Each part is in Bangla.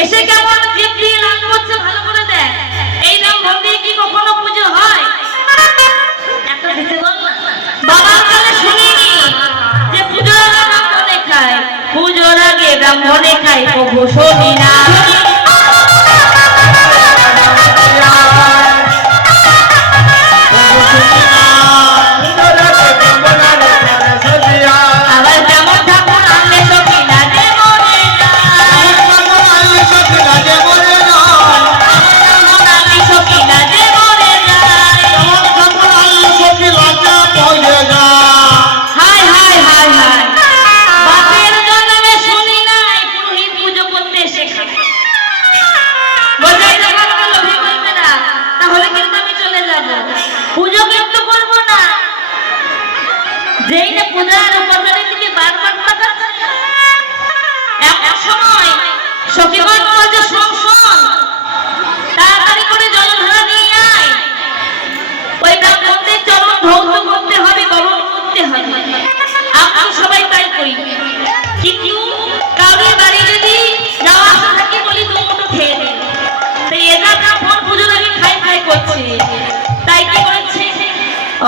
এসে কেমন জিভ দিয়ে লাল করছে ভালো করে দেখ। এই ব্রাহ্মণ দিয়ে কি কখনো পুজো হয়? একটা দিতে বল না। বাবার কালে শুনিনি যে পুজোর আগে ব্রাহ্মণে খায়, পুজোর আগে ব্রাহ্মণে খায়, প্রভু শুনি না।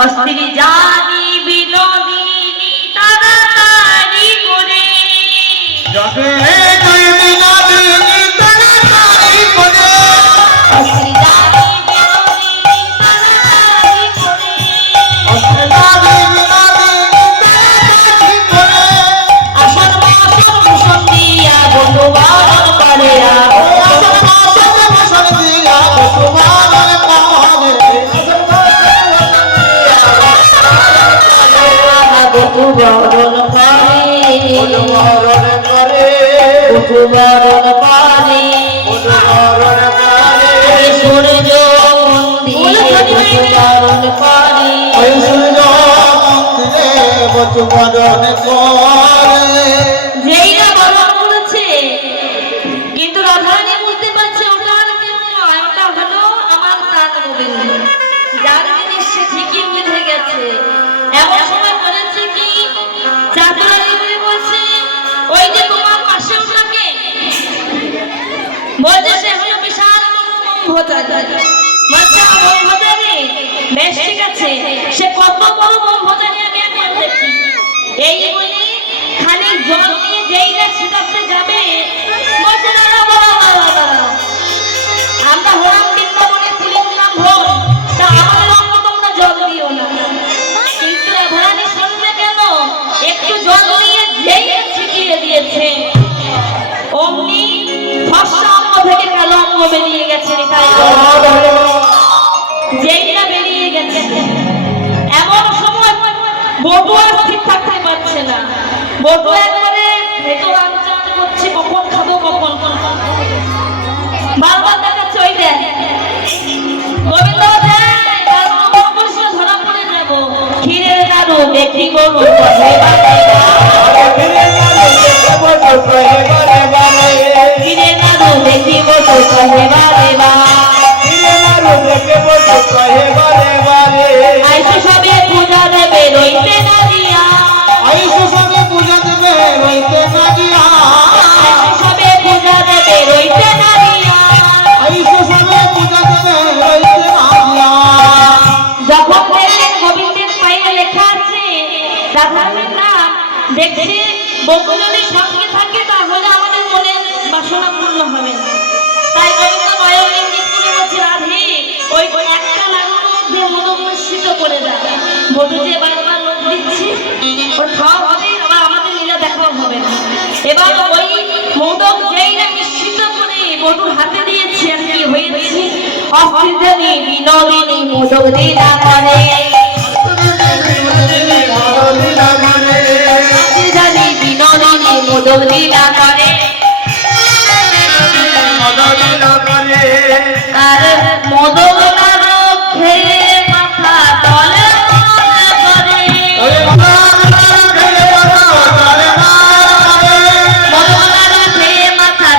অস্ত্রী জানি বিনোদিনী তাড়াতাড়ি করে অস্ত্রী জানি বিনোদিনী তাড়াতাড়ি করে অস্ত্রী জানি বিনোদিনী তাড়াতাড়ি করে আসর মাসর ভূষণ দিয়া বন্ধু বারণ করে আসর মাসর ভূষণ দিয়া বন্ধু বারণ করে বরণ পারে সূর্য মন্দিরে বরণ পারে যেই না বরণ করেছে, কিন্তু রাধারানী বুঝতে পারছে ওটা আর কেউ নয়, ওটা হলো আমার প্রাণ গোবিন্দ, যার জিনিস সে ঠিকই বুঝে গেছে। এমন সময় বলেছে কি চাতুরানী বলছে ওই যে তোমার পাশে থাকে বলছে সে হলো বিশাল ব্রহ্মচারী। ব্রহ্মচারী বেশ ঠিক আছে, সে কত বড় ব্রহ্মচারী আমি এখন দেখি। এই বলে খালি জল নিয়ে যেই না ছিটাতে যাবে বলছে না আমরা হলাম বৃন্দাবনে পুলিশ নাম ভোর, তা আমাদের অঙ্গ তোমরা জল দিও না। কিন্তু রাধারানী শুনবে কেন? একটু জল নিয়ে যেই ছিটিয়ে দিয়েছে অমনি ফর্সা অঙ্গ থেকে কালো অঙ্গ বেরিয়ে গেছে। যেই না বেরিয়ে গেছে, এমন সময় বটু আর ঠিক থাকতে পারছে না। বটু একবারে ভেতর আঞ্চান করছে, কখন খাবো কখন বারবার দেখাচ্ছে ওই দেখ গোবিন্দ ধরা পড়ে যাবো। ক্ষীরের নাড়ু দেখি গরু ক্ষীরের নাড়ু দেখি গরু আইসো সবে পূজা দেবে রইতে না দিয়া, আইসো সবে পূজা দেবে রইতে না দিয়া, আইসো সবে পূজা দেবে রইতে না দিয়া, আইসো সবে পূজা দেবে রইতে না দিয়া। যখন দেখলেন গোবিন্দের পায়ে লেখা আছে রাধারানীর নাম, দেখছি বধূ যদি সঙ্গে থাকে তাহলে আমাদের মনের বাসনা পূর্ণ হবে না। তাই গোবিন্দ নয়ন ইঙ্গিত করে বলছে রাধে ওই একটা লাড়ুর মধ্যে মোদক মিশ্রিত করে দাও। বধূ যে বারবার লোক দিচ্ছি ওর খাওয়া হবে, আবার আমাদের লীলা দেখাও হবে না। এবার ওই মোদক যেই না মিশ্রিত করে বধূর হাতে দিয়েছে আর কি হয়েছে অস্ত্রী জানি বিনোদিনী মোদক দিলা করে, অস্ত্রী জানি বিনোদিনী মোদক দিলা করে আর মোদক নাড়ু খেয়ে মাথা তলে করে, মোদক নাড়ু খেয়ে মাথা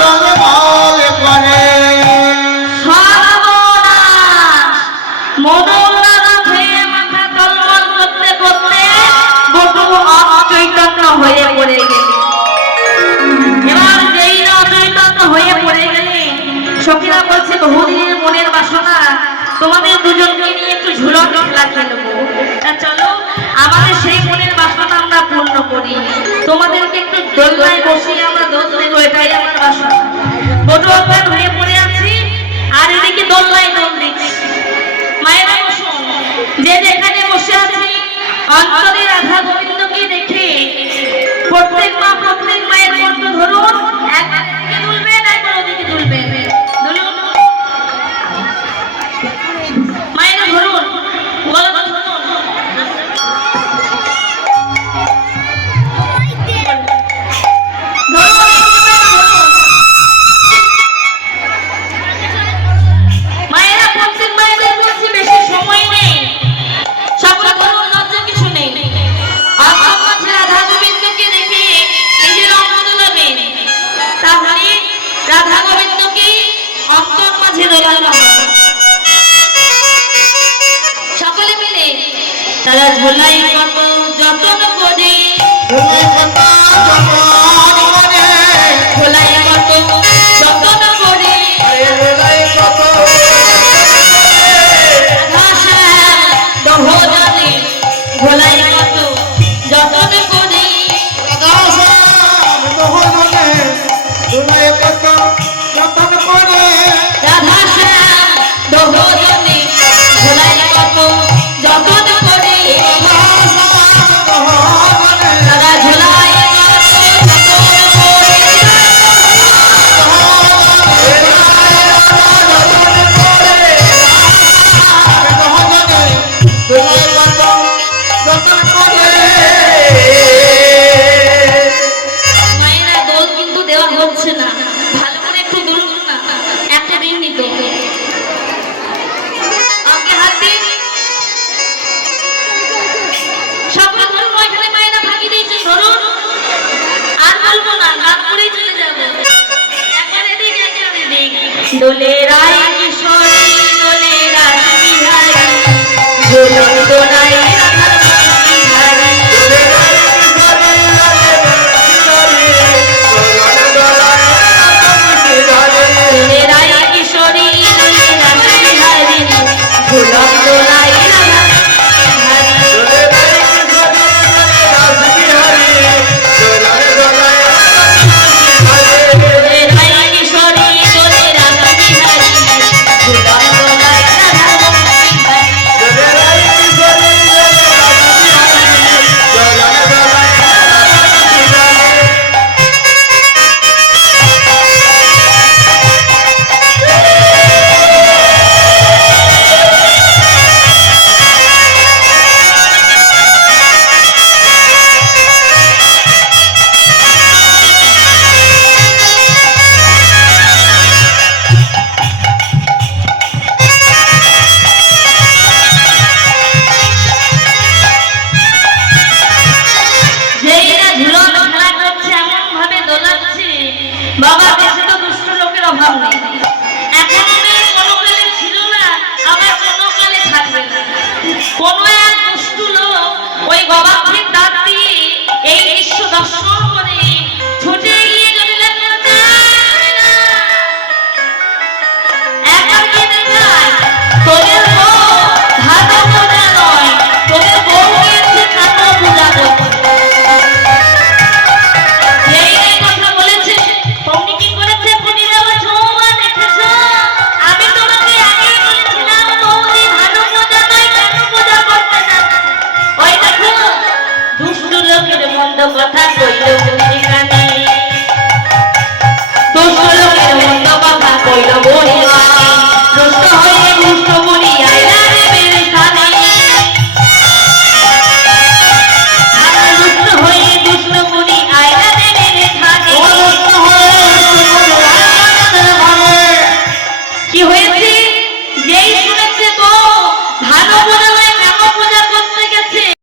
তলে করে সর্বনাশ। মোদক নাড়ু খেয়ে মাথা তলমল করতে করতে বটু অচৈতন্য হয়ে পড়ে গেল। চলো খেলা খেলবো। তা চলো আমাদের সেই মনের বাসনা আমরা পূর্ণ করি, তোমাদেরকে একটু দোলনায় বসিয়ে আমরা দোল দেবো, এটাই আমার বাসনা। বড় অজ্ঞান হয়ে পড়ে আছি আর এদিকে দোলনায় দোল দিচ্ছি। মায়েরা বসুন, যে যেখানে বসে আছি অন্তরে রাধা গোবিন্দকে দেখে প্রত্যেক মা প্রত্যেক মায়ের কণ্ঠ ধরুন, একবার এদিকে দুলবেন একবার ওদিকে দুলবেন, ধরুন মায়েরা ধরুন, গলাটা ধরুন। মায়েরা প্রত্যেক মায়েদের বলছি বেশি সময় নেই, সকলে ধরুন, লজ্জা কিছু নেই। আপনার মাঝে রাধা গোবিন্দকে দেখে নিজের অঙ্গ দোলাবেন, তাহলে রাধা গোবিন্দকে অন্তর মাঝে দোলানো হবে। সকলে মিলে তারা ঝোলাই কত যতন করে, ঝোলাই কত যতন করে, রাধা শ্যাম দহজনে ঝোলাই কত যতন করে, রাধা শ্যাম দহজনে ঝোলাই কত যতন করে, তারা ঝোলাই মায়েরা দোল কিন্তু দেওয়া হচ্ছে না, ভালো করে একটু দুলুন না, একটা দিন নিত আগে হাত দিন। সকলে ধরুন, ওইখানে মায়েরা ফাঁকি দিয়েছে, ধরুন আর বলবো না, গান করেই চলে যাবো। একবার এদিকে একবার এদিকে দোলে রায়